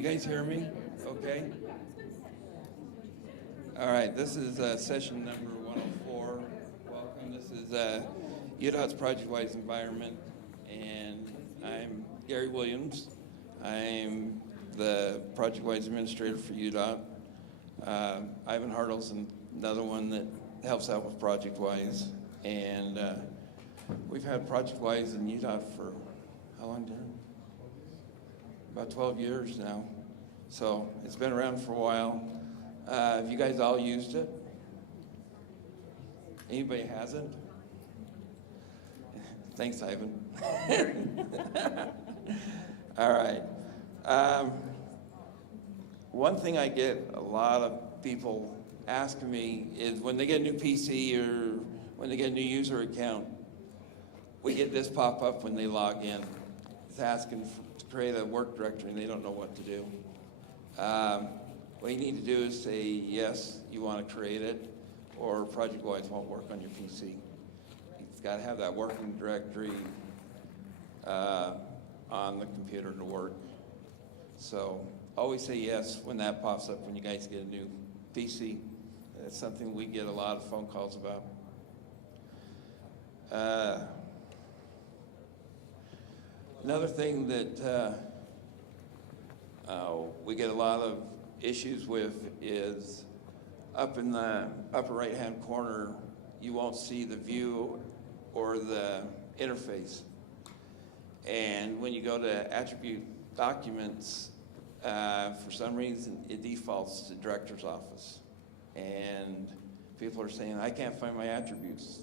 you guys hear me? Okay. All right, this is session number 104. Welcome. This is UDOT's ProjectWise Environment, and I'm Gary Williams. I'm the ProjectWise Administrator for UDOT. Ivan Hartle's another one that helps out with ProjectWise, and we've had ProjectWise in UDOT for how long, Darren? About 12 years now. So it's been around for a while. Have you guys all used it? Anybody hasn't? Thanks, Ivan. All right. One thing I get a lot of people asking me is when they get a new PC or when they get a new user account, we get this pop up when they log in. It's asking to create a work directory and they don't know what to do. What you need to do is say, yes, you want to create it, or ProjectWise won't work on your PC. It's got to have that working directory on the computer to work. So always say yes when that pops up when you guys get a new PC. That's something we get a lot of phone calls about. Another thing that we get a lot of issues with is up in the upper right-hand corner, you won't see the view or the interface. And when you go to attribute documents, for some reason, it defaults to director's office. And people are saying, I can't find my attributes.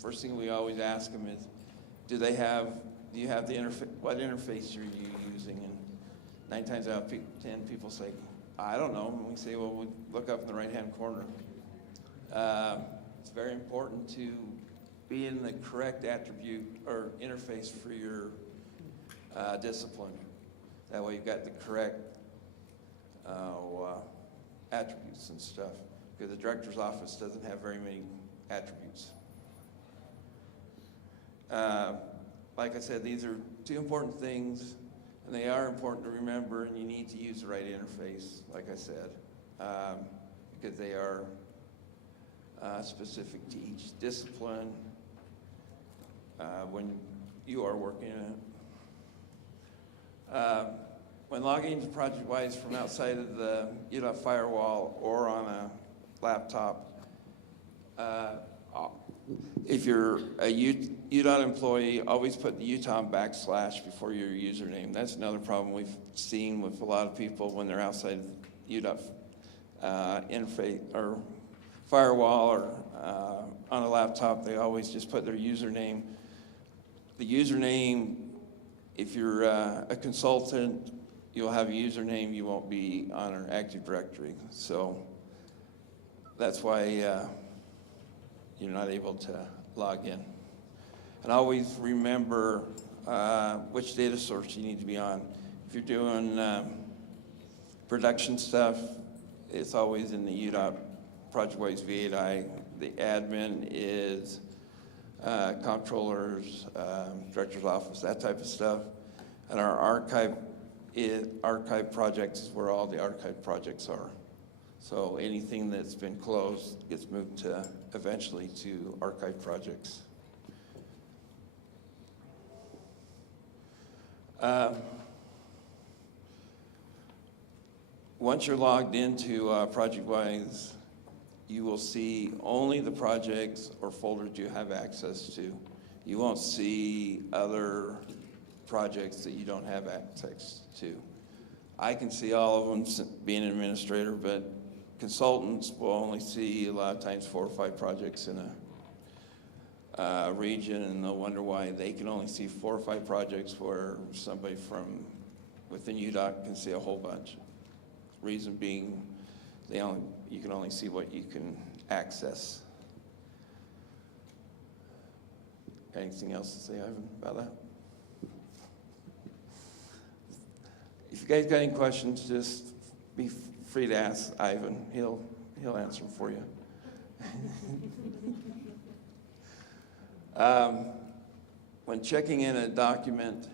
First thing we always ask them is, do you have the interface, what interface are you using? And 9 times out of 10, people say, I don't know. And we say, well, we look up in the right-hand corner. It's very important to be in the correct attribute or interface for your discipline. That way you've got the correct attributes and stuff. Because the director's office doesn't have very many attributes. Like I said, these are 2 important things, and they are important to remember, and you need to use the right interface, like I said, because they are specific to each discipline when you are working in it. When logging into ProjectWise from outside of the UDOT firewall or on a laptop, if you're a UDOT employee, always put the UTOM / before your username. That's another problem we've seen with a lot of people when they're outside UDOT interface or firewall or on a laptop. They always just put their username. The username, if you're a consultant, you'll have a username. You won't be on our Active Directory. So that's why you're not able to log in. And always remember which data source you need to be on. If you're doing production stuff, it's always in the UDOT ProjectWise V8i. The admin is comptrollers, director's office, that type of stuff. And our archive projects is where all the archive projects are. So anything that's been closed gets moved to eventually to archive projects. Once you're logged into ProjectWise, you will see only the projects or folders you have access to. You won't see other projects that you don't have access to. I can see all of them being an administrator, but consultants will only see a lot of times 4 or 5 projects in a region, and they'll wonder why they can only see 4 or 5 projects where somebody from within UDOT can see a whole bunch. Reason being, you can only see what you can access. Anything else to say, Ivan, about that? If you guys got any questions, just be free to ask Ivan. He'll answer them for you. When checking in a document,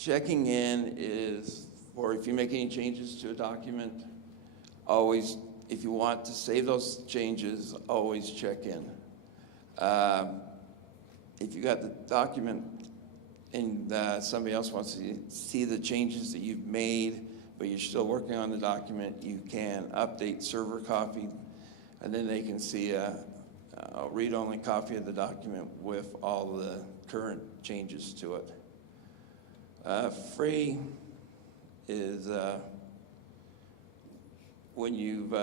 checking in is or if you make any changes to a document, always, if you want to save those changes, always check in. If you got the document and somebody else wants to see the changes that you've made, but you're still working on the document, you can update server copy, and then they can see a read-only copy of the document with all the current changes to it. Free is when you've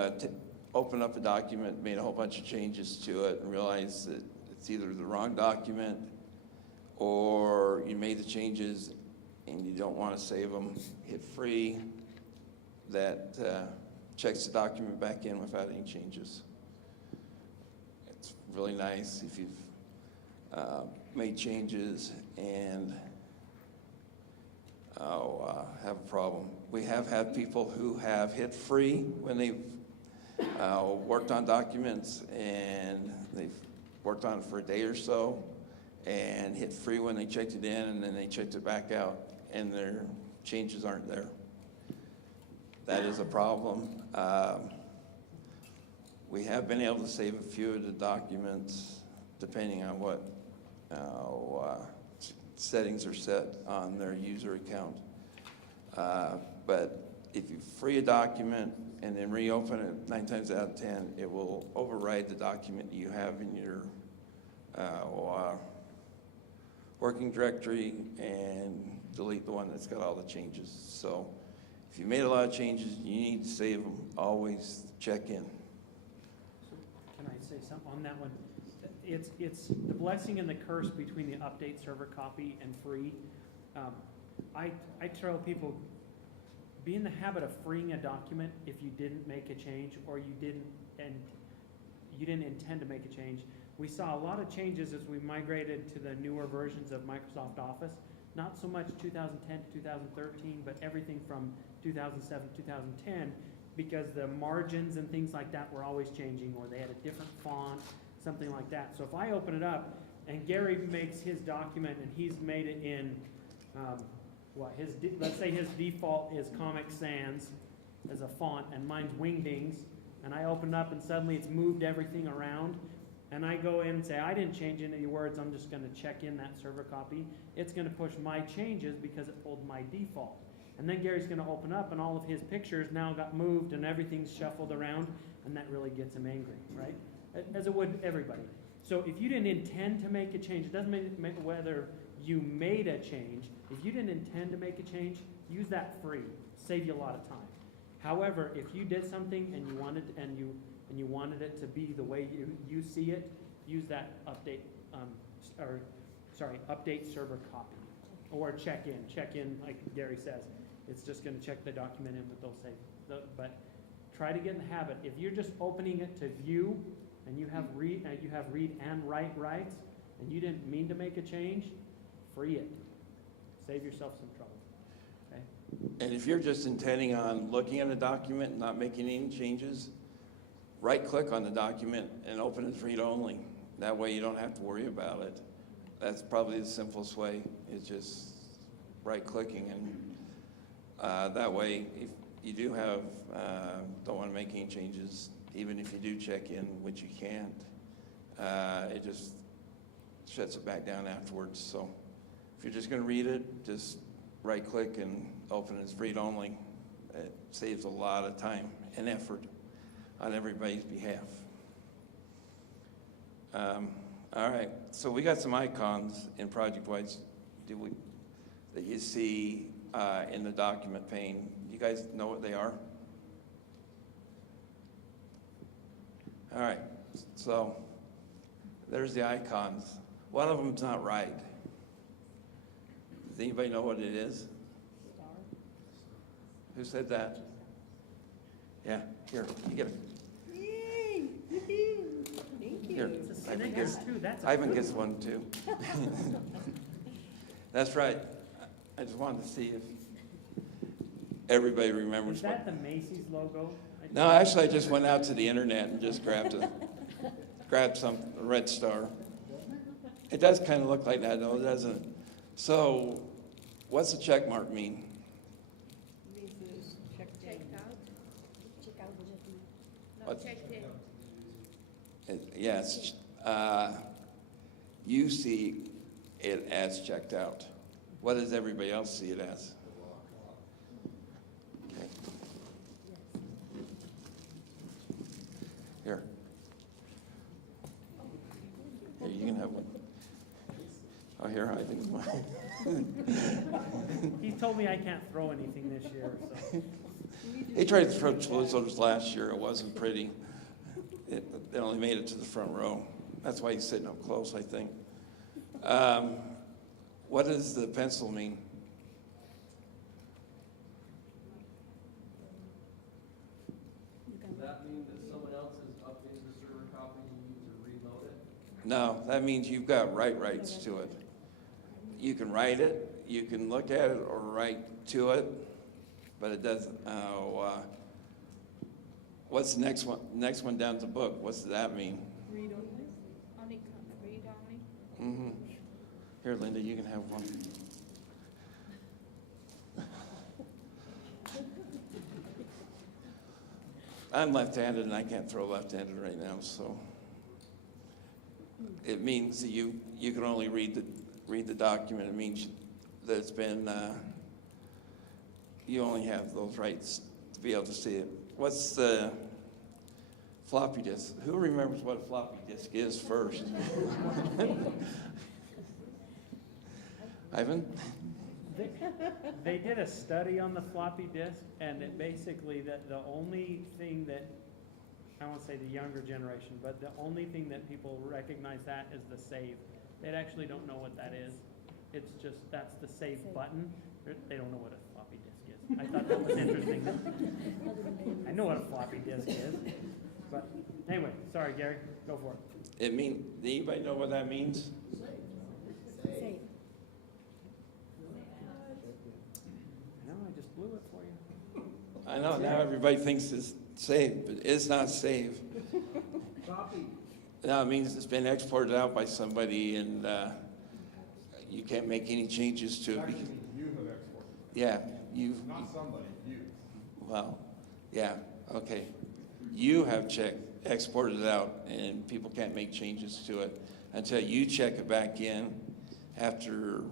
opened up a document, made a whole bunch of changes to it, and realized that it's either the wrong document or you made the changes and you don't want to save them. Hit free. That checks the document back in without any changes. It's really nice if you've made changes and have a problem. We have had people who have hit free when they've worked on documents and they've worked on it for a day or so, and hit free when they checked it in, and then they checked it back out and their changes aren't there. That is a problem. We have been able to save a few of the documents depending on what settings are set on their user account. But if you free a document and then reopen it, 9 times out of 10, it will override the document you have in your working directory and delete the one that's got all the changes. So if you made a lot of changes, you need to save them. Always check in. Can I say something on that one? It's the blessing and the curse between the update server copy and free. I tell people, be in the habit of freeing a document if you didn't make a change or you didn't intend to make a change. We saw a lot of changes as we migrated to the newer versions of Microsoft Office. Not so much 2010 to 2013, but everything from 2007 to 2010, because the margins and things like that were always changing, or they had a different font, something like that. So if I open it up and Gary makes his document and he's made it in, let's say his default is Comic Sans as a font and mine's Wingdings, and I open it up and suddenly it's moved everything around, and I go in and say, I didn't change any words, I'm just going to check in that server copy. It's going to push my changes because it pulled my default. And then Gary's going to open up and all of his pictures now got moved and everything's shuffled around, and that really gets him angry, right? As it would everybody. So if you didn't intend to make a change, it doesn't matter whether you made a change. If you didn't intend to make a change, use that free. Save you a lot of time. However, if you did something and you wanted it to be the way you see it, use that update update server copy, or check in like Gary says. It's just going to check the document in, but they'll say. But try to get in the habit. If you're just opening it to view, and you have read and write rights, and you didn't mean to make a change, free it. Save yourself some trouble. Okay? And if you're just intending on looking at a document and not making any changes, right-click on the document and open it as read-only. That way you don't have to worry about it. That's probably the simplest way, is just right-clicking. And that way, if you do have, don't want to make any changes, even if you do check in, which you can't, it just shuts it back down afterwards. So if you're just going to read it, just right-click and open it as read-only. It saves a lot of time and effort on everybody's behalf. All right, so we got some icons in ProjectWise that you see in the document pane. You guys know what they are? All right, so there's the icons. One of them's not right. Does anybody know what it is? Star. Who said that? Yeah, here, you get it. Yay! Woohoo! Thank you. Here, It's a Ivan snake gets, too. That's a Ivan good gets one. one too. That's right. I just wanted to see if everybody remembers Is what. that the Macy's logo? No, actually, I just went out to the internet and just grabbed a red star. It does kind of look like that, though, doesn't it? So, what's the check mark mean? Means What? Checked in. Yes, you see it as checked out. What does everybody else see it as? Okay. Here. Here, you can have one. Oh, here, I think. He told me I can't throw anything this year, so. He tried to throw Twizzlers last year. It wasn't pretty. It only made it to the front row. That's why he's sitting up close, I think. What does the pencil mean? Does that mean that someone else has updated the server copy and you need to reload it? No, that means you've got write rights to it. You can write it, you can look at it or write to it, but it doesn't. What's the next one? Next one down the book. What's that mean? Read only. Only, read only. Mm-hmm. Here, Linda, you can have one. I'm left-handed and I can't throw left-handed right now, so it means that you can only read the document. It means that it's been you only have those rights to be able to see it. What's the floppy disk? Who remembers what a floppy disk is first? Ivan? They did a study on the floppy disk, and it basically, that the only thing that, I won't say the younger generation, but the only thing that people recognize that is the save. They actually don't know what that is. It's just, that's the save button. They don't know what a floppy disk is. I thought that was interesting. I know what a floppy disk is. But anyway, sorry, Gary, go for it. Does anybody know what that means? Save. I know, I just blew it for you. I know, now everybody thinks it's saved, but it's not saved. No, it means it's been exported out by somebody and you can't make any changes to it. Actually, you have exported. Yeah, you, Not somebody, you. well, yeah, okay. You have exported it out and people can't make changes to it until you check it back in after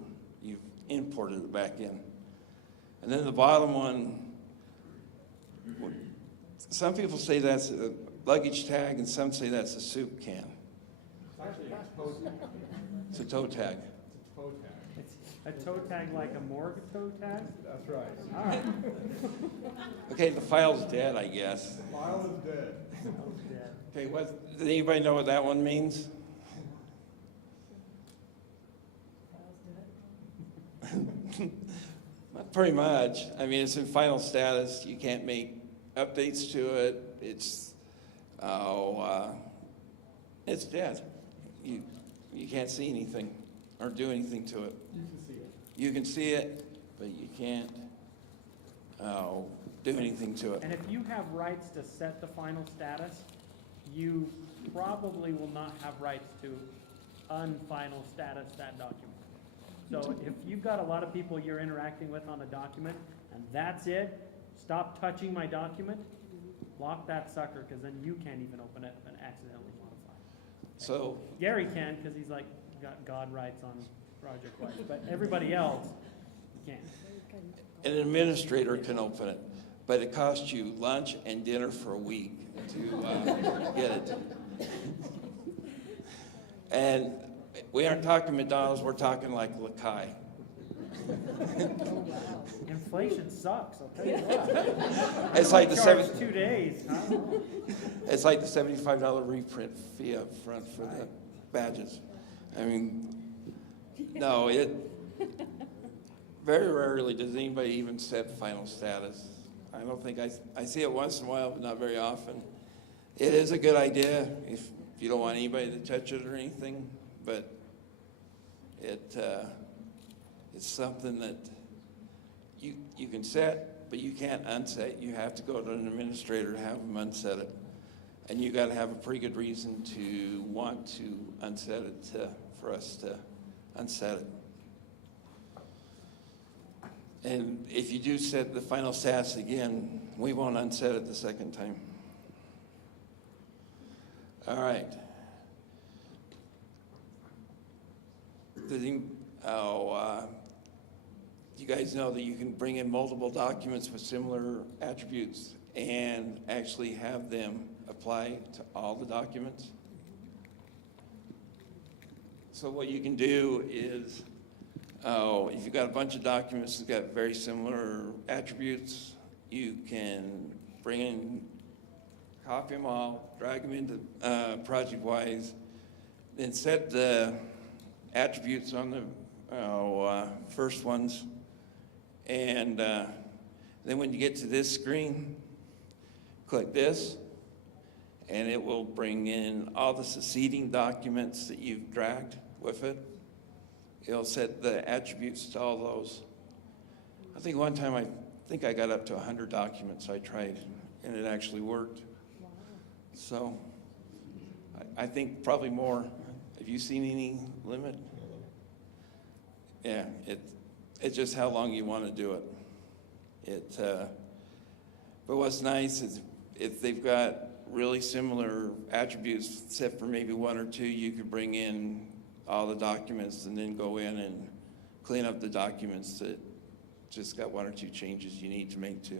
you've imported it back in. And then the bottom one, some people say that's a luggage tag and some say that's a soup can. Actually, it's toe tag. It's a toe tag. It's a toe tag. It's a toe tag like a morgue toe tag? That's right. All right. Okay, the file's dead, I guess. File is dead. Okay, does anybody know what that one means? Pretty much. I mean, it's in final status. You can't make updates to it. It's dead. You can't see anything or do anything to it. You can see it. You can see it, but you can't do anything to it. And if you have rights to set the final status, you probably will not have rights to unfinal status that document. So if you've got a lot of people you're interacting with on a document, and that's it, stop touching my document, lock that sucker, because then you can't even open it and accidentally modify it. So, Gary can, because he's like, got God rights on Project Life, but everybody else can't. an administrator can open it, but it costs you lunch and dinner for a week to get it. And we aren't talking McDonald's, we're talking like Lakai. Inflation sucks, I'll tell you what. It's like the Charge seven, 2 days, huh? it's like the $75 reprint fee up front for the badges. I mean, no, very rarely does anybody even set final status. I don't think I see it once in a while, but not very often. It is a good idea if you don't want anybody to touch it or anything, but it's something that you can set, but you can't unset. You have to go to an administrator to have them unset it. And you got to have a pretty good reason to want to unset it for us to unset it. And if you do set the final status again, we won't unset it the second time. All right. Does any- you guys know that you can bring in multiple documents with similar attributes and actually have them apply to all the documents? So what you can do is, if you've got a bunch of documents that got very similar attributes, you can bring in, copy them all, drag them into ProjectWise, then set the attributes on the first ones. And then when you get to this screen, click this, and it will bring in all the succeeding documents that you've dragged with it. It'll set the attributes to all those. I think one time I got up to 100 documents I tried, and it actually worked. So I think probably more. Have you seen any limit? Yeah, it's just how long you want to do it. But what's nice is if they've got really similar attributes, except for maybe one or two, you could bring in all the documents and then go in and clean up the documents that just got one or two changes you need to make to,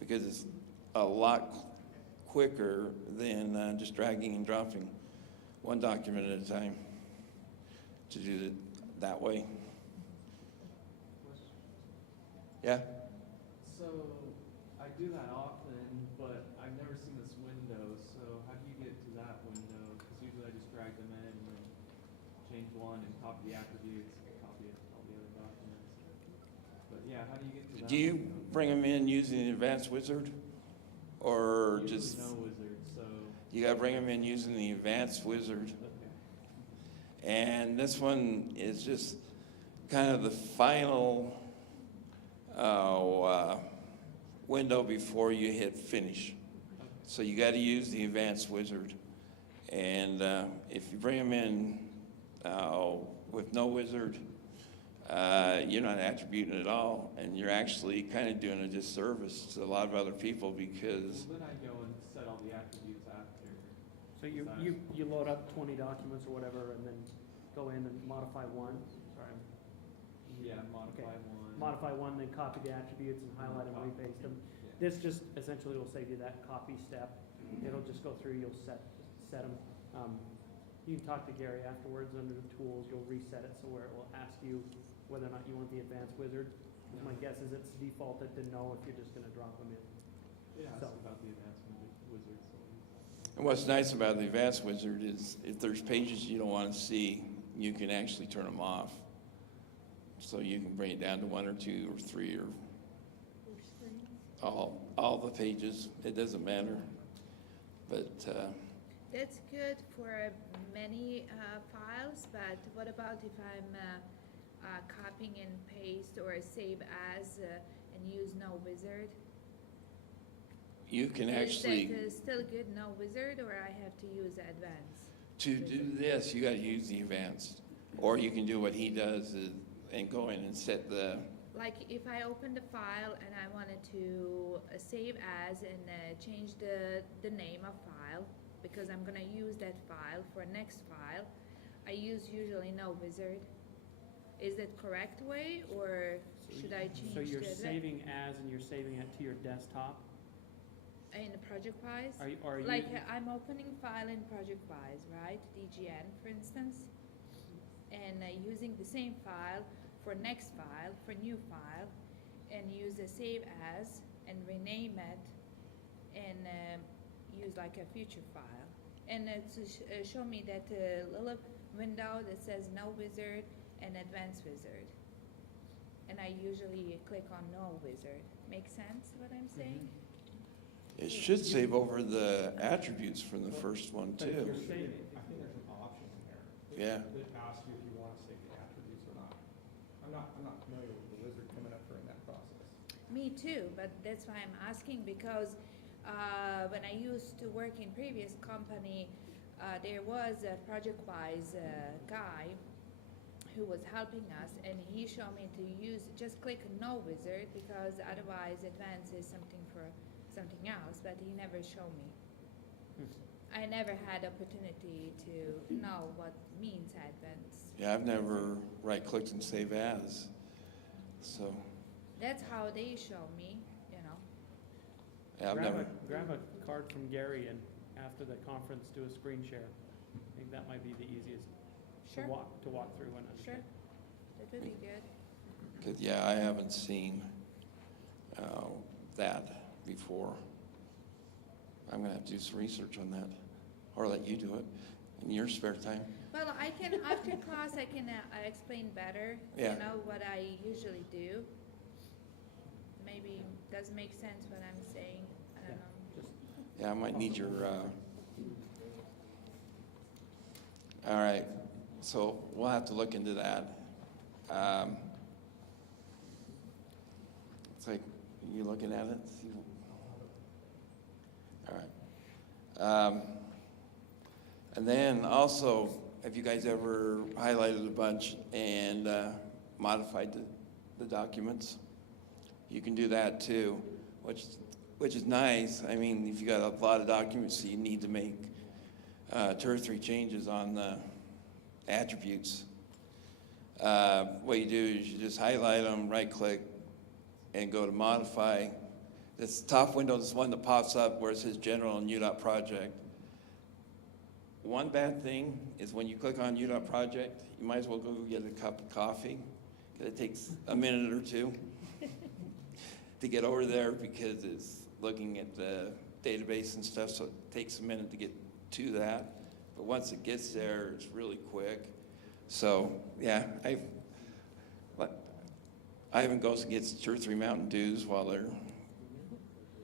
because it's a lot quicker than just dragging and dropping one document at a time to do it that way. Yeah? So, I do that often, but I've never seen this window, so how do you get to that window? Because usually I just drag them in and then change one and copy the attributes and copy all the other documents. But yeah, how do you get to that? Do you window? bring them in using the advanced wizard? Or Usually just, no wizard, so, you gotta bring them in using the advanced wizard? okay. And this one is just kind of the final window before you hit finish. So you got to use the advanced wizard. And if you bring them in with no wizard, you're not attributing at all, and you're actually kind of doing a disservice to a lot of other people because Well, then I go and set all the attributes after. So you load up 20 documents or whatever, and then go in and modify one, sorry. Yeah, modify Okay. one. Modify one, then copy the attributes and highlight them, repaste them. Yeah. This just essentially will save you that copy step. It'll just go through, you'll set them. You can talk to Gary afterwards under the tools, you'll reset it so where it will ask you whether or not you want the advanced wizard. My guess is it's defaulted to no if you're just gonna drop them in. Yeah, So- it's about the advanced wizard, so. and what's nice about the advanced wizard is if there's pages you don't want to see, you can actually turn them off. So you can bring it down to one or two or three or all the pages. It doesn't matter. But That's good for many files, but what about if I'm copying and paste or save as and use no wizard? you can Is actually, that still good, no wizard, or I have to use advanced? to do this, you got to use the advanced. Or you can do what he does and go in and set the, Like if I open the file and I wanted to save as and change the name of file, because I'm gonna use that file for next file, I use usually no wizard. Is that correct way, or should I change So you're the saving as and you're saving it to your desktop? in the ProjectWise? Are you? Like I'm opening file in ProjectWise, right? DGN, for instance, and using the same file for next file, for new file, and use a save as and rename it, and use like a future file, and to show me that little window that says no wizard and advanced wizard, and I usually click on no wizard. Make sense what I'm saying? it should save over the attributes from the first one But too. you're saving. I think there's an option in there. Yeah. That asks you if you want to save the attributes or not. I'm not familiar with the wizard coming up during that process. Me too, but that's why I'm asking, because when I used to work in previous company, there was a ProjectWise guy who was helping us, and he showed me to just click no wizard, because otherwise advanced is something for something else, but he never showed me. I never had opportunity to know what means advanced. Yeah, I've never right-clicked and save as, so, That's how they show me, you know. yeah, I've never, Grab a card from Gary and after the conference, do a screen share. I think that might be the easiest Sure, to walk through and sure, understand. that would be good. 'cause, yeah, I haven't seen, that before. I'm gonna have to do some research on that, or let you do it in your spare time. Well, I can, after class, I can explain better, Yeah. you know, what I usually do. Maybe does make sense what I'm saying, I don't know. Just Yeah, I might need your, all right, so we'll have to look into that. It's like, you looking at it? See All right. And then also, have you guys ever highlighted a bunch and modified the documents? You can do that too, which is nice. I mean, if you got a lot of documents that you need to make 2 or 3 changes on the attributes, what you do is you just highlight them, right-click, and go to modify. This top window is one that pops up where it says General and UDOT Project. One bad thing is when you click on UDOT Project, you might as well go get a cup of coffee, because it takes a minute or 2 to get over there because it's looking at the database and stuff, so it takes a minute to get to that. But once it gets there, it's really quick. So, yeah, Ivan goes and gets 2 or 3 Mountain Dews while they're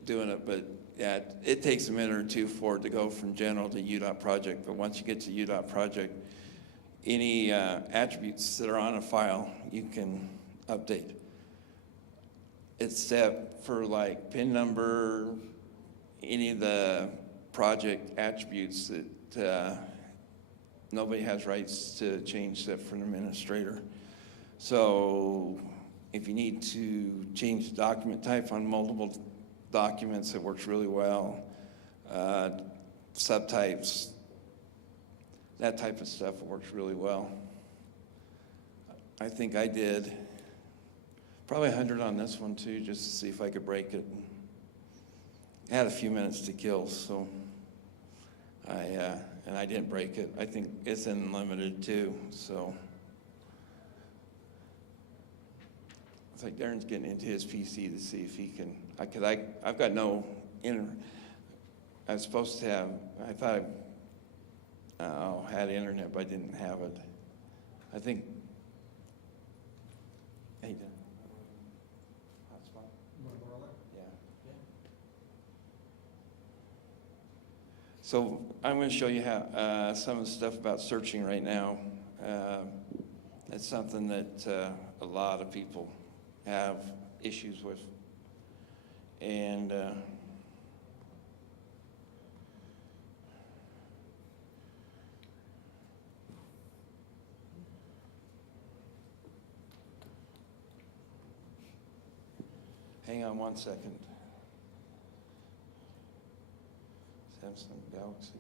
doing it, but yeah, it takes a minute or 2 for it to go from general to UDOT project. But once you get to UDOT project, any attributes that are on a file, you can update. Except for like PIN number, any of the project attributes that nobody has rights to change that for an administrator. So if you need to change the document type on multiple documents, it works really well. Subtypes, that type of stuff works really well. I think I did probably 100 on this one too, just to see if I could break it. I had a few minutes to kill, so and I didn't break it. I think it's unlimited too, so. It's like Darren's getting into his PC to see if he can, I've got no I was supposed to have, I thought I had internet, but I didn't have it. I think, hey, Dan. Hotspot? You wanna borrow that? Yeah. So I'm going to show you how some of the stuff about searching right now. It's something that a lot of people have issues with, and hang on one second. Samsung Galaxy.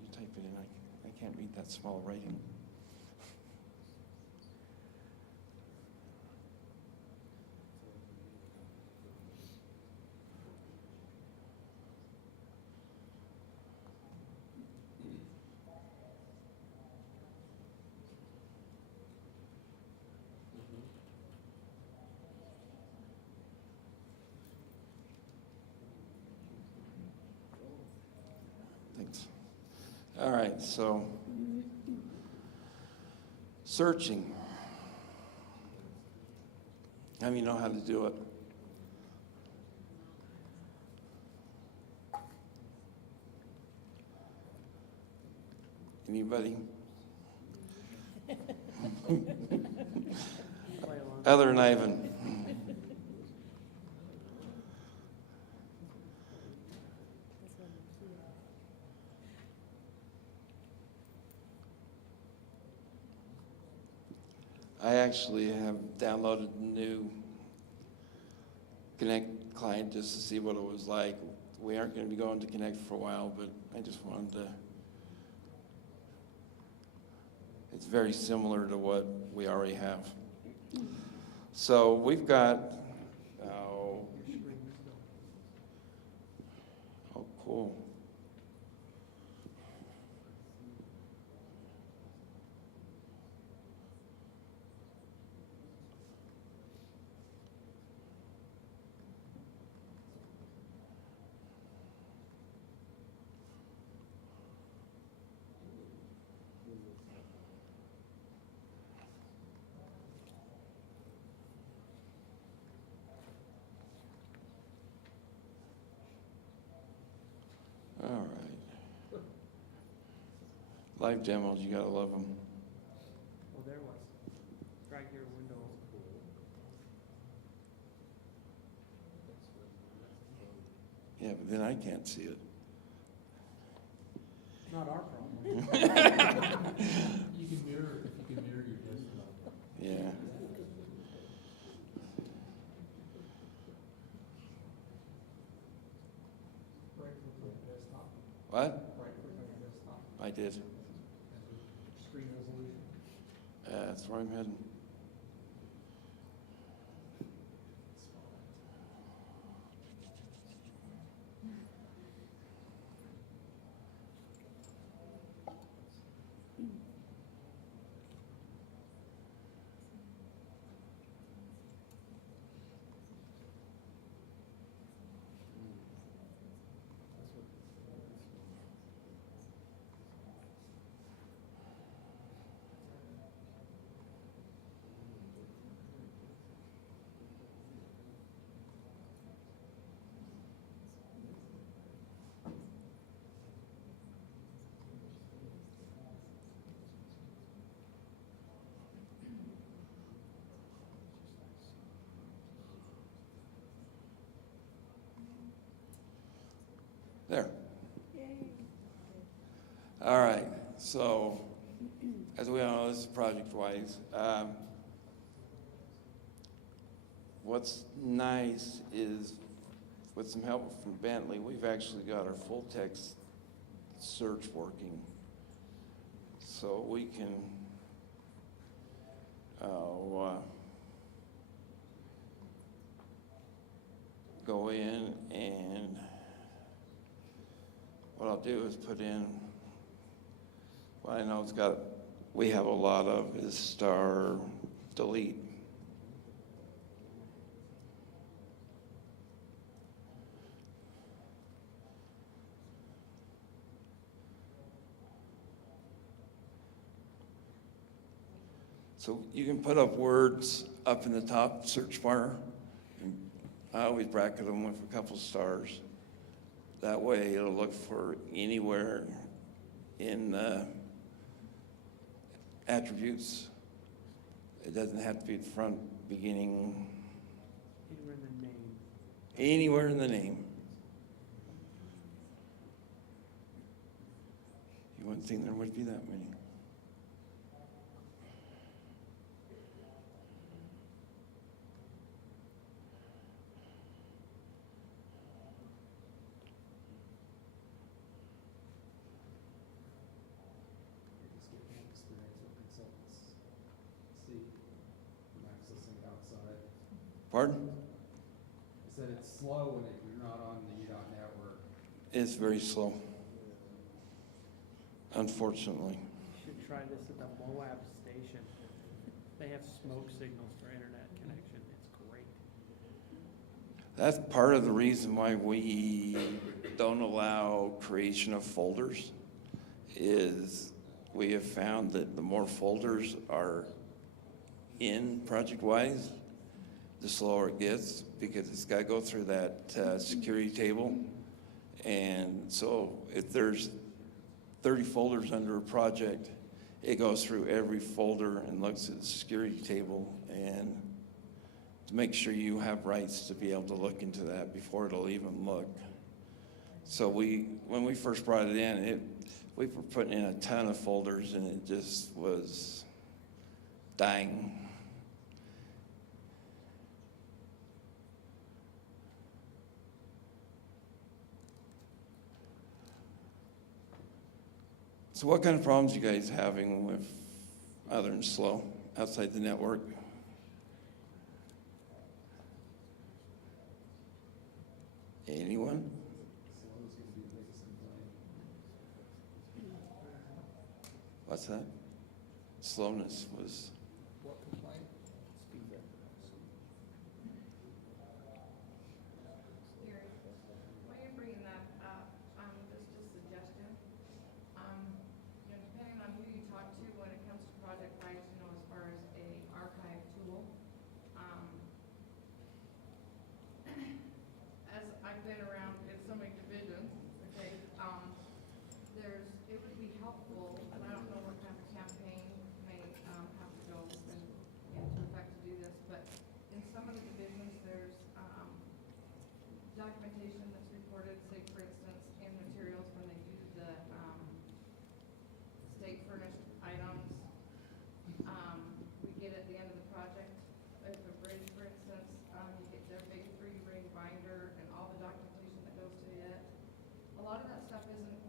You type it in, I can't read that small writing. Thanks. All right, so searching. How many know how to do it? Anybody? play along. Other than Ivan. I actually have downloaded the new Connect client just to see what it was like. We aren't going to be going to Connect for a while, but I just wanted to. It's very similar to what we already have. So we've got, oh, cool. All right. Live demos, you gotta love them. Oh, there was. Drag your window. Yeah, but then I can't see it. Not our problem. You can mirror, if you can mirror your desktop. Yeah. Right click on your desktop, What? right click on your desktop, I did. screen resolution. That's where I'm heading. There. All right, so as we all know, this is project-wise. What's nice is with some help from Bentley, we've actually got our full text search working. So we can go in, and what I'll do is put in what I know it's got, we have a lot of is star delete. So you can put up words up in the top search bar. And I always bracket them with a couple stars. That way it'll look for anywhere in the attributes. It doesn't have to be the front, beginning, Anywhere in the name. anywhere in the name. You wouldn't think there would be that many. Just get more experience with consultants. See, from accessing it outside. Pardon? I said it's slow when you're not on the UDOT network. It's very slow, unfortunately. You should try this at the Moab station. They have smoke signals for internet connection. It's great. That's part of the reason why we don't allow creation of folders, is we have found that the more folders are in ProjectWise, the slower it gets, because it's got to go through that security table. And so if there's 30 folders under a project, it goes through every folder and looks at the security table and to make sure you have rights to be able to look into that before it'll even look. So when we first brought it in, we were putting in a ton of folders and it just was dying. So what kind of problems you guys having with, other than slow, outside the network? Anyone? Slow is gonna be the biggest complaint. What's that? Slowness was, What complaint? Speed vector. Gary, while you're bringing that up, just a suggestion. Depending on who you talk to when it comes to Project Wise, as far as a archive tool. As I've been around in so many divisions, okay, it would be helpful, and I don't know what kind of campaign may, have to go into effect to do this, but in some of the divisions, there's, documentation that's reported, say for instance, in materials when they do the, state furnished items. We get at the end of the project, if a bridge, for instance, you get their big 3-ring binder and all the documentation that goes to it. A lot of that stuff isn't,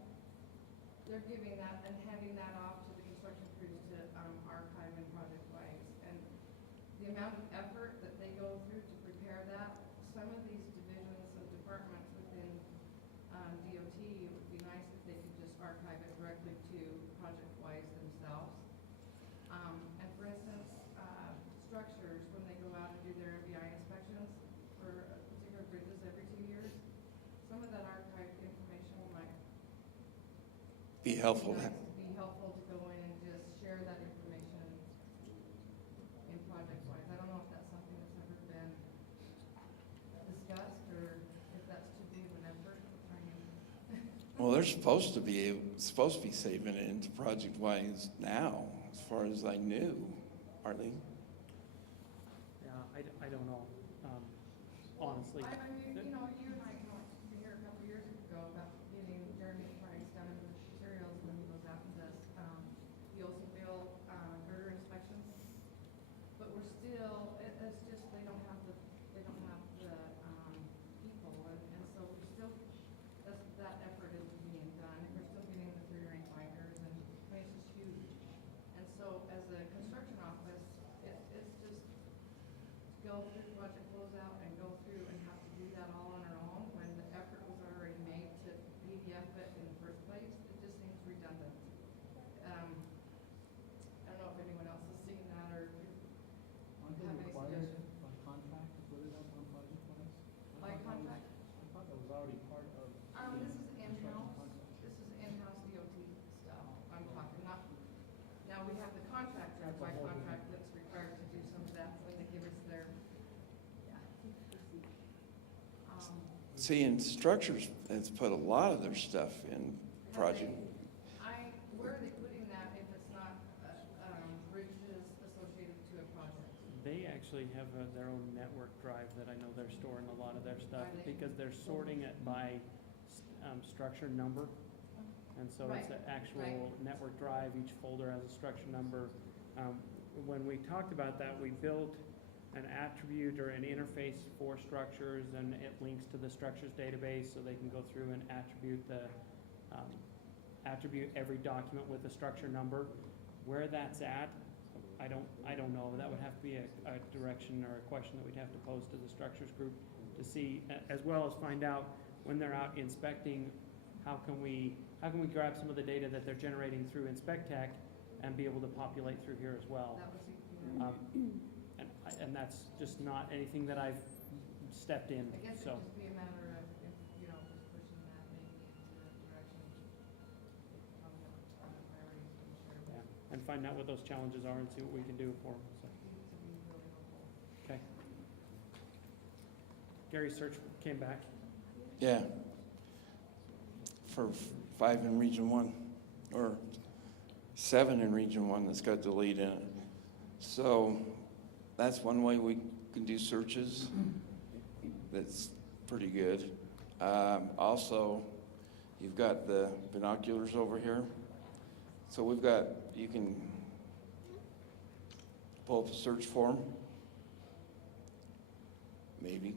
they're giving that and handing that off to the construction crews to, archive in Project Wise. And the amount of effort that they go through to prepare that, some of these divisions and departments within DOT, it would be nice if they could just archive it directly to Project Wise themselves. And for instance, structures, when they go out and do their MBI inspections for particular bridges every 2 years, some of that archived information might be helpful. be helpful to go in and just share that information in Project Wise. I don't know if that's something that's ever been discussed, or if that's too big of an effort. Well, they're supposed to be saving it into Project Wise now, as far as I knew, aren't they? Yeah, I don't know, honestly. I mean, you and I talked here a couple years ago about getting Jeremy Price down in the materials when he goes out and does, Bill, girder inspections. But we're still, it's just, they don't have the people, and so we're still, that effort isn't being done. We're still getting the 3-ring binders, and I mean, it's just huge. And so as a construction office, it's just go through project closeout and go through and have to do that all on our own when the effort was already made to PDF it in the first place. It just seems redundant. I don't know if anyone else has seen that, or Aren't they Have any required suggestions? by contract to put it up on Project Wise? by contract. I thought that was already part of. This is the in-house, construction contract. this is in-house DOT stuff I'm talking, not, now we have the contractor That's a by whole contract that's required to do some of that when they give us their, See, in structures, it's put a lot of their stuff in Project. where are they putting that if it's not, bridges associated to a project? They actually have their own network drive that I know they're storing a lot of their stuff, Are they? because they're sorting it by structure number. And so it's an actual right. network drive, each folder has a structure number. When we talked about that, we built an attribute or an interface for structures, and it links to the structures database, so they can go through and attribute every document with a structure number. Where that's at, I don't know. That would have to be a direction or a question that we'd have to pose to the structures group to see, as well as find out when they're out inspecting, how can we grab some of the data that they're generating through InspecTech and be able to populate through here as well. That was, And that's just not anything that I've stepped in, I guess it so. would just be a matter of, just pushing that maybe into the direction on the priorities for sure. Yeah, and find out what those challenges are and see what we can do for them, so. To be really helpful. Okay. Gary's search came back. Yeah. For 5 in Region 1, or 7 in Region 1 that's got delete in it. So that's one way we can do searches. That's pretty good. Also, you've got the binoculars over here. So you can pull up a search form. Maybe.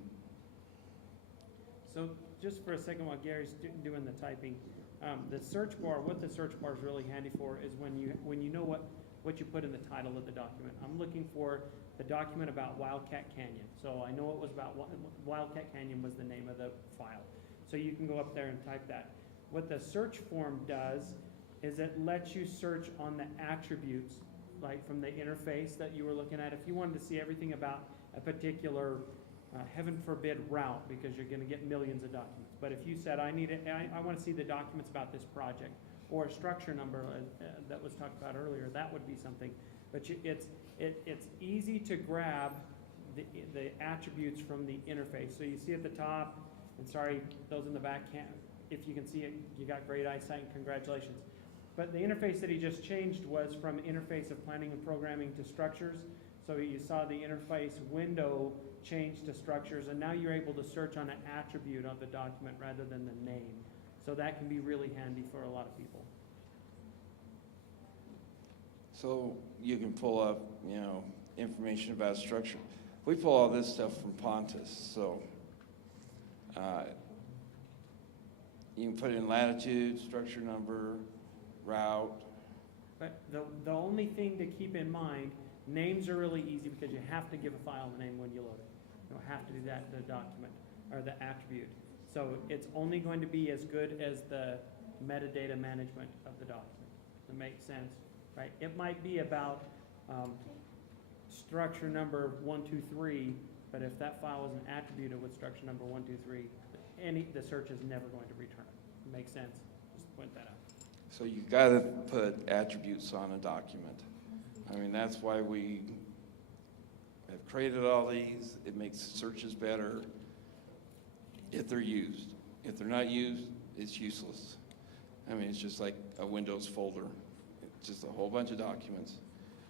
So just for a second while Gary's doing the typing, the search bar, what the search bar is really handy for is when you know what you put in the title of the document. I'm looking for the document about Wildcat Canyon. So I know it was about, Wildcat Canyon was the name of the file. So you can go up there and type that. What the search form does is it lets you search on the attributes, like from the interface that you were looking at. If you wanted to see everything about a particular, heaven forbid, route, because you're gonna get millions of documents. But if you said, I wanna see the documents about this project, or a structure number that was talked about earlier, that would be something. But it's easy to grab the attributes from the interface. So you see at the top, and sorry, those in the back can't, if you can see it, you got great eyesight, and congratulations. But the interface that he just changed was from interface of planning and programming to structures. So you saw the interface window change to structures, and now you're able to search on an attribute of the document rather than the name. So that can be really handy for a lot of people. So you can pull up, information about structure. We pull all this stuff from Pontus, so you can put in latitude, structure number, route. But the only thing to keep in mind, names are really easy because you have to give a file a name when you load it. You don't have to do that in the document or the attribute. So it's only going to be as good as the metadata management of the document. Does that make sense? Right? It might be about structure number 1, 2, 3, but if that file is an attributed with structure number 1, 2, 3, the search is never going to return it. Makes sense? Just point that out. So you gotta put attributes on a document. I mean, that's why we have created all these. It makes searches better if they're used. If they're not used, it's useless. I mean, it's just like a Windows folder. It's just a whole bunch of documents.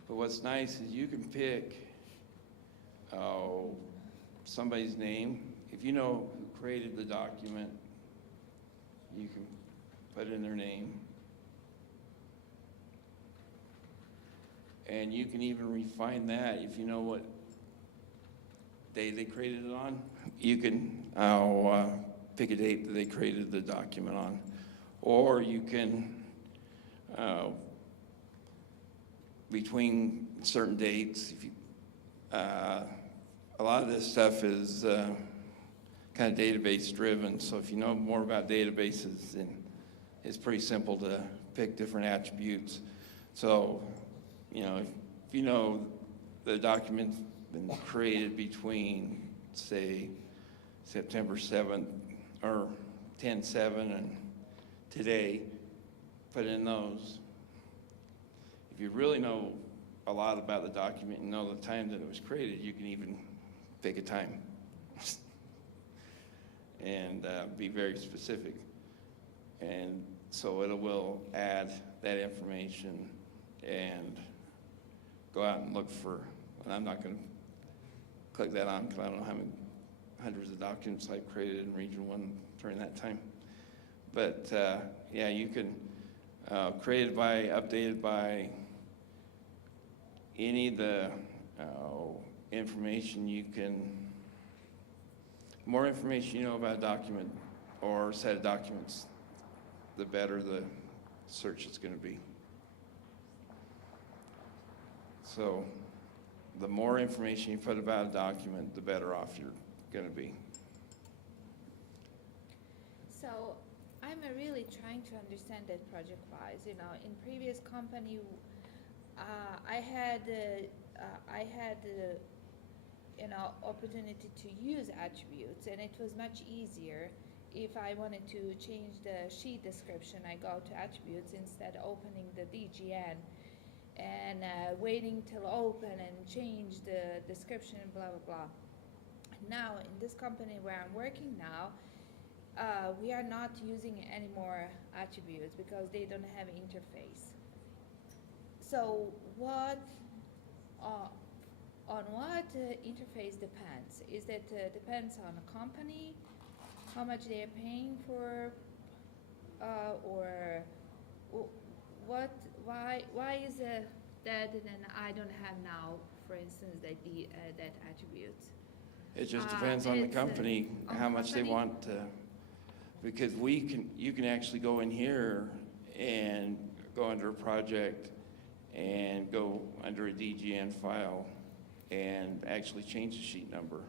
But what's nice is you can pick somebody's name. If you know who created the document, you can put in their name. And you can even refine that if you know what day they created it on. You can pick a date that they created the document on. Or you can, between certain dates, if you, a lot of this stuff is kind of database driven. So if you know more about databases, then it's pretty simple to pick different attributes. So, if you know the document's been created between, say, September 7th or 10/7 and today, put in those. If you really know a lot about the document and know the time that it was created, you can even pick a time and be very specific. And so it will add that information and go out and look for, and I'm not going to click that on because I don't know how many hundreds of documents I've created in Region 1 during that time. But yeah, you can create it by, updated by any of the information you can, more information you know about a document or set of documents, the better the search is going to be. So the more information you put about a document, the better off you're going to be. So I'm really trying to understand that project-wise. In previous company, I had opportunity to use attributes, and it was much easier. If I wanted to change the sheet description, I go to attributes instead of opening the DGN and waiting till open and change the description, blah, blah, blah. Now, in this company where I'm working now, we are not using any more attributes because they don't have interface. So what, on what interface depends? Is that depends on a company, how much they are paying for, or what? Why is that? And I don't have now, for instance, that attributes. It just depends on the It's, company, on how much they company. want to, because you can actually go in here and go under a project and go under a DGN file and actually change the sheet number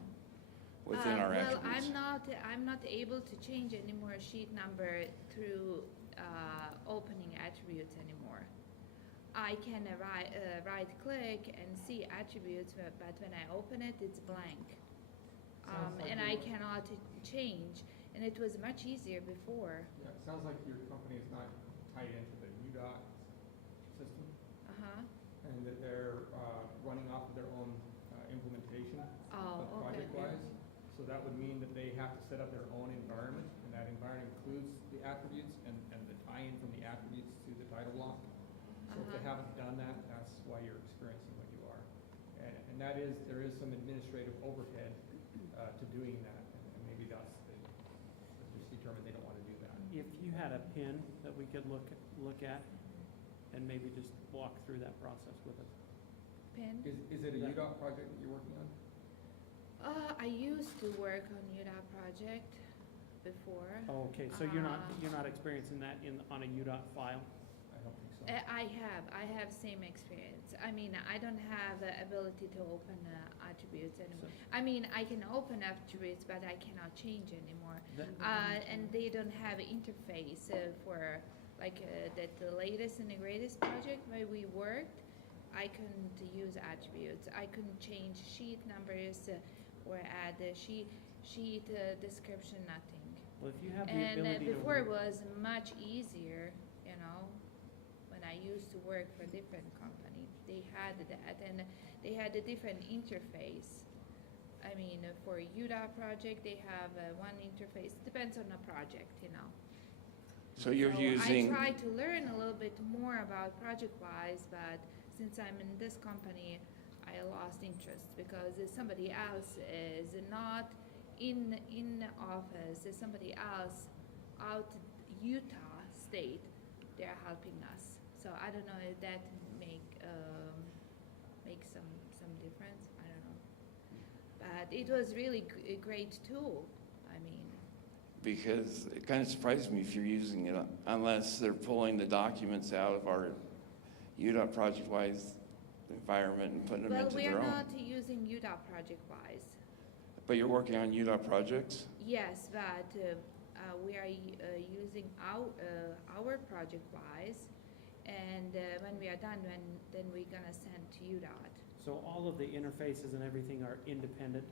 within our Well, attributes. I'm not able to change any more sheet number through opening attributes anymore. I can right click and see attributes, but when I open it, it's blank. Sounds like And you're- I cannot change, and it was much easier before. Yeah, it sounds like your company is not tied into the UDOT system, Uh-huh. and that they're running off of their own implementation Oh, of okay. ProjectWise. So that would mean that they have to set up their own environment, and that environment includes the attributes and the tie-in from the attributes to the title block. So if they Uh-huh. haven't done that, that's why you're experiencing what you are. And that is, there is some administrative overhead to doing that, and maybe that's, they just determined they don't want to do that. If you had a pin that we could look at and maybe just walk through that process with us. Pin? Is it a Yeah. UDOT project that you're working on? I used to work on UDOT project before. Oh, okay, so you're not experiencing that on a UDOT file? I don't think so. I have same experience. I mean, I don't have the ability to open attributes anymore. I mean, I can open attributes, but I cannot change anymore. And they don't have interface for, like, the latest and the greatest project where we worked. I couldn't use attributes. I couldn't change sheet numbers or add the sheet description, nothing. Well, if you have the And ability to. before it was much easier, you know, when I used to work for different company, they had that, and they had a different interface. I mean, for UDOT project, they have one interface, depends on the project, you know. So you're So using, I tried to learn a little bit more about ProjectWise, but since I'm in this company, I lost interest because if somebody else is not in the office, if somebody else out Utah state, they're helping us. So I don't know if that make some difference. I don't know, but it was really a great tool. I mean. because it kind of surprises me if you're using it, unless they're pulling the documents out of our UDOT ProjectWise environment and putting them Well, into we are their own. not using UDOT ProjectWise. But you're working on UDOT projects? Yes, but we are using our ProjectWise, and when we are done, then we're gonna send to UDOT. So all of the interfaces and everything are independent.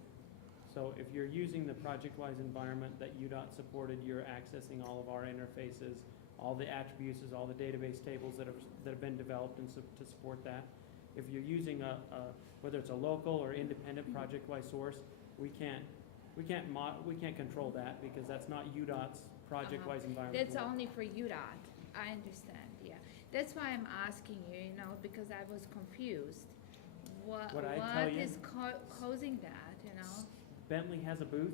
So if you're using the ProjectWise environment that UDOT supported, you're accessing all of our interfaces, all the attributes, all the database tables that have been developed and to support that. If you're using whether it's a local or independent ProjectWise source, we can't control that because that's not UDOT's ProjectWise environment. That's only for UDOT. I understand. Yeah, that's why I'm asking you. You know, because I was confused. What I tell you- is causing that? You know. Bentley has a booth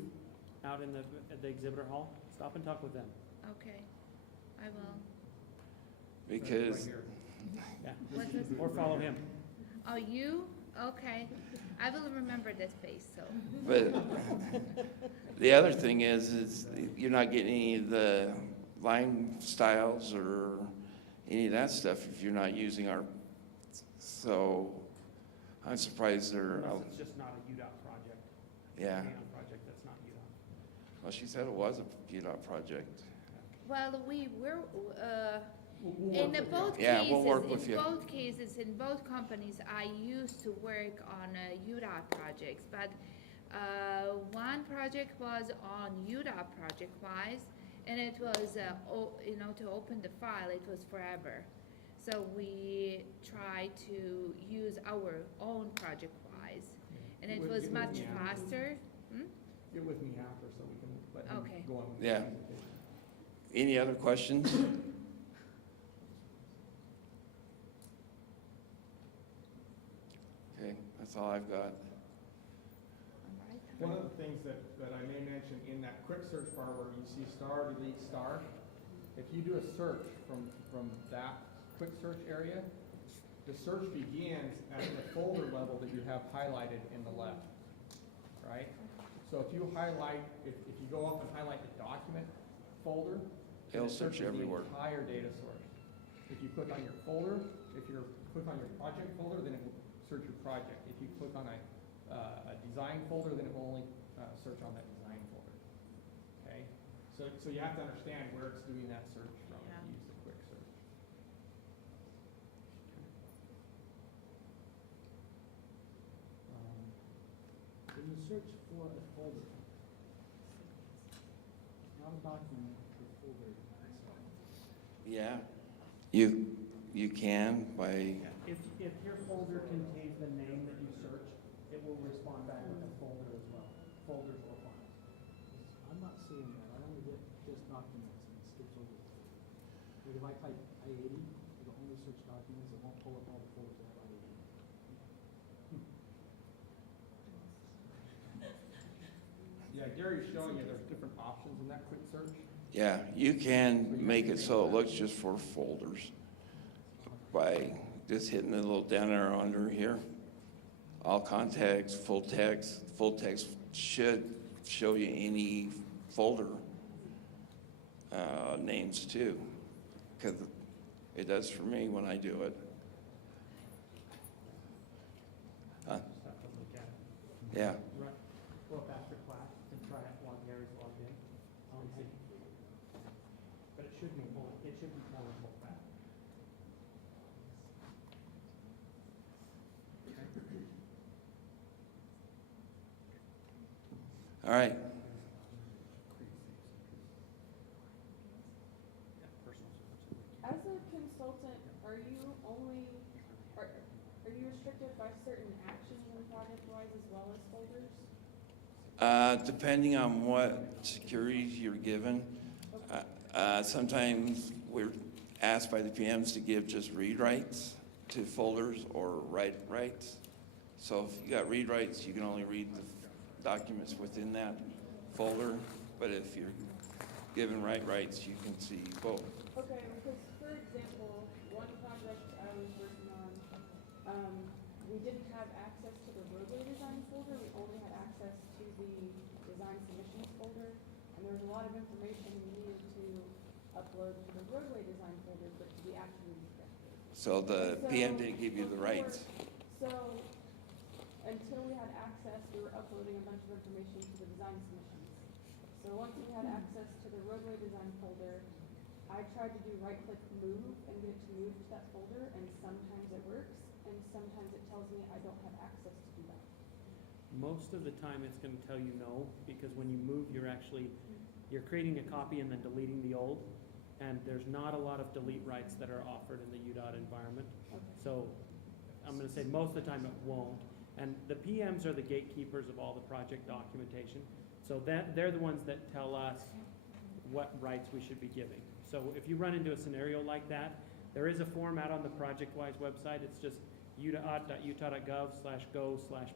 out at the exhibitor hall. Stop and talk with them. Okay, I will. Because, Right here. Yeah. What was? Or follow him. Oh, you? Okay, I will remember that face. So. but the other thing is you're not getting any of the line styles or any of that stuff if you're not using our, so I'm surprised they're, Unless it's just not a UDOT project. yeah. Any project that's not UDOT. Well, she said it was a UDOT project. Well, we were. We'll In work with you. both Yeah, cases, we'll work with you. in both cases, in both companies, I used to work on UDOT projects, but one project was on UDOT ProjectWise, and it was, you know, to open the file, it was forever. So we tried to use our own ProjectWise, and it Get was with much me after. faster. Get with me after so we can let him Okay. go on with the Yeah. presentation. Any other questions? Okay, that's all I've got. One of the things that I may mention in that quick search bar where you see star, delete, star, if you do a search from that quick search area, the search begins at the folder level that you have highlighted in the left, right? So if you highlight, if you go up and highlight the document folder, then It'll it search searches everywhere. the entire data source. If you click on your folder, if you click on your project folder, then it will search your project. If you click on a design folder, then it will only search on that design folder. Okay? So you have to understand where it's doing that search from Yeah. to use the quick search. When you search for a folder, not a document, the folder itself. Yeah, you can by, If your folder contains the name that you search, it will respond back with a folder as well, folders or files. I'm not seeing that. I only get just documents and it skips over the folder. Like if I type I-80, it'll only search documents. It won't pull up all the folders that have I-80. Yeah, Gary's showing you there's different options in that quick search. yeah, you can make it so it looks just for folders by just hitting the little down arrow under here. All context, full text. Full text should show you any folder names too, because it does for me when I do it. Huh? Just have to look at it. Yeah, Run, go up after class and try it while Gary's logged in. And see. But it should be pulling both back. all right. As a consultant, are you only, are you restricted by certain actions in ProjectWise as well as folders? Depending on what securities you're given, sometimes we're asked by the PMs to give just read writes to folders or write writes. So if you got read writes, you can only read the documents within that folder. But if you're given write writes, you can see both. Okay, because for example, one project I was working on, we didn't have access to the roadway design folder, we only had access to the design submissions folder, and there was a lot of information we needed to upload to the roadway design folder, but to be actually restricted. So the PM didn't give you the rights. So, until we had access, we were uploading a bunch of information to the design submissions. So once we had access to the roadway design folder, I tried to do right-click move and get it to move to that folder, and sometimes it works, and sometimes it tells me I don't have access to do that. Most of the time, it's gonna tell you no, because when you move, you're creating a copy and then deleting the old, and there's not a lot of delete rights that are offered in the UDOT environment. Okay. So, I'm gonna say most of the time it won't, and the PMs are the gatekeepers of all the project documentation, so they're the ones that tell us what rights we should be giving. So if you run into a scenario like that, there is a form out on the ProjectWise website. It's just udot.utah.gov/go/PWise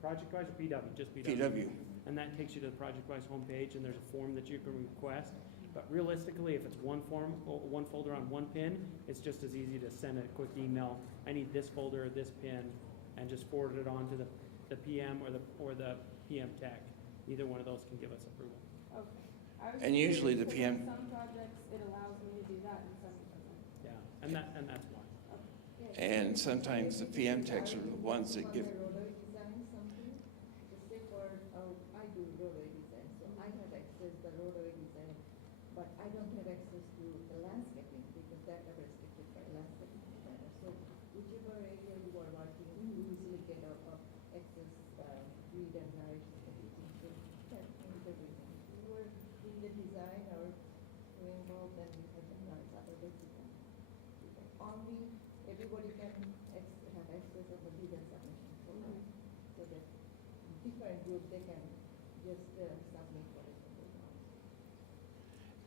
or PW, just PW. PW. And that takes you to the ProjectWise homepage, and there's a form that you can request. But realistically, if it's one form, or one folder on one pin, it's just as easy to send a quick email, I need this folder or this pin, and just forward it on to the PM or the PM tech. Either one of those can give us approval. Okay. I was And just usually the curious, 'cause PM on some projects, it allows me to do that, and some it doesn't. Yeah, and that's why. And sometimes the PM techs are the ones that give, Roadway design something, just say for, I do roadway design, so I have access the roadway design, but I don't have access to the landscaping, because that are restricted by landscaping designer. So whichever area you are working in, you usually get access, read and write, everything, so that means everything. You are in the design or involved, then you have to write, otherwise you can. Only everybody can have access of the bid and submission program, so that different group, they can just submit whatever they want.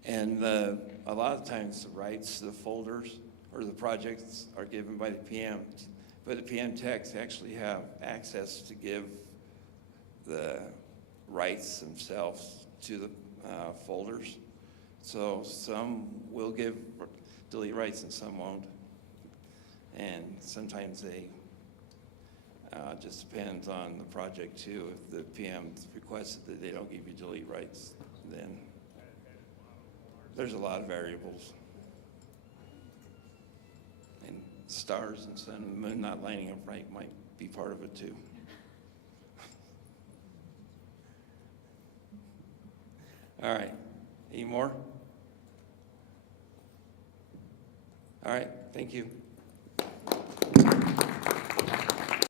and a lot of times the rights to the folders or the projects are given by the PMs. But the PM techs actually have access to give the rights themselves to the folders. So some will give delete rights and some won't. And sometimes they It just depends on the project too. If the PM requested that they don't give you delete rights, then there's a lot of variables. And stars and sun and moon not lining up right might be part of it too. All right, any more? All right, thank you.